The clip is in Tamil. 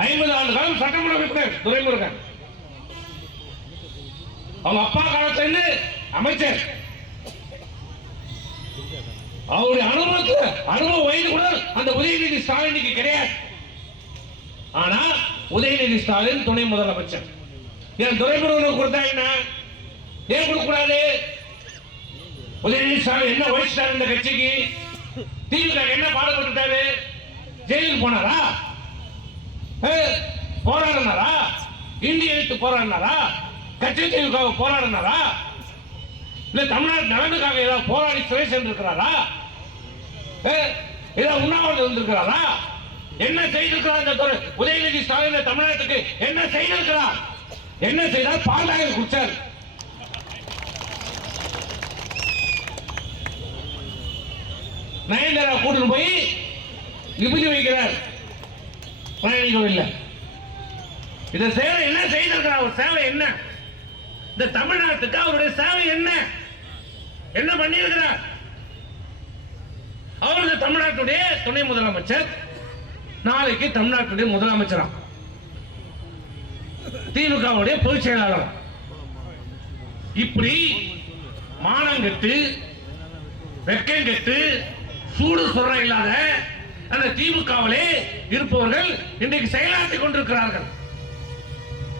50 ஆண்டு காலம் சட்டமன்ற உறுப்பினர் துரைமுருகன். அவங்க அப்பா காலத்துல அமைச்சர். அவருடைய அனுபவ வயது கூட அந்த உதயநிதி ஸ்டாலினுக்கு கிடையாது. ஆனா உதயநிதி ஸ்டாலின் துணை முதலமைச்சர். ஏன் துரைமுருகனுக்கு கொடுத்தா என்ன, ஏன் கொடுக்க கூடாது? உதயநிதி ஸ்டாலின் என்ன வயசுட்டாரு இந்த கட்சிக்கு? திமுக என்ன பாடுபட்டாரு? ஜெயிலுக்கு போனாரா? போராடினாரா? இந்திய எழுத்து போராடினாரா? கட்சி திமுக போராடினாரா? இல்ல தமிழ்நாடு நலனுக்காக ஏதாவது போராடி சிறை சென்றிருக்கிறாரா? ஏதாவது உண்ணாவிரதம் இருந்திருக்கிறாரா? என்ன செய்திருக்கிறார் இந்த உதயநிதி ஸ்டாலின் தமிழ்நாட்டுக்கு? என்ன செய்திருக்கிறார்? என்ன செய்தார்? பாலாக குடிச்சார். நயன்தாரா கூட்டிட்டு போய் விபூதி வைக்கிறார் பழனி கோவில்ல. இந்த சேவை என்ன செய்திருக்கிறார்? அவர் சேவை என்ன? இந்த தமிழ்நாட்டுக்கு அவருடைய சேவை என்ன? என்ன பண்ணியிருக்கிறார்? அவருக்கு தமிழ்நாட்டுடைய துணை முதலமைச்சர், நாளைக்கு தமிழ்நாட்டுடைய முதலமைச்சரா, திமுகவுடைய பொதுச் செயலாளர். இப்படி மானங்கெட்டு வெக்கங்கெட்டு சூடு சொல்ற இல்லாத அந்த திமுகவிலே இருப்பவர்கள் இன்றைக்கு செயலாற்றிக் கொண்டிருக்கிறார்கள்.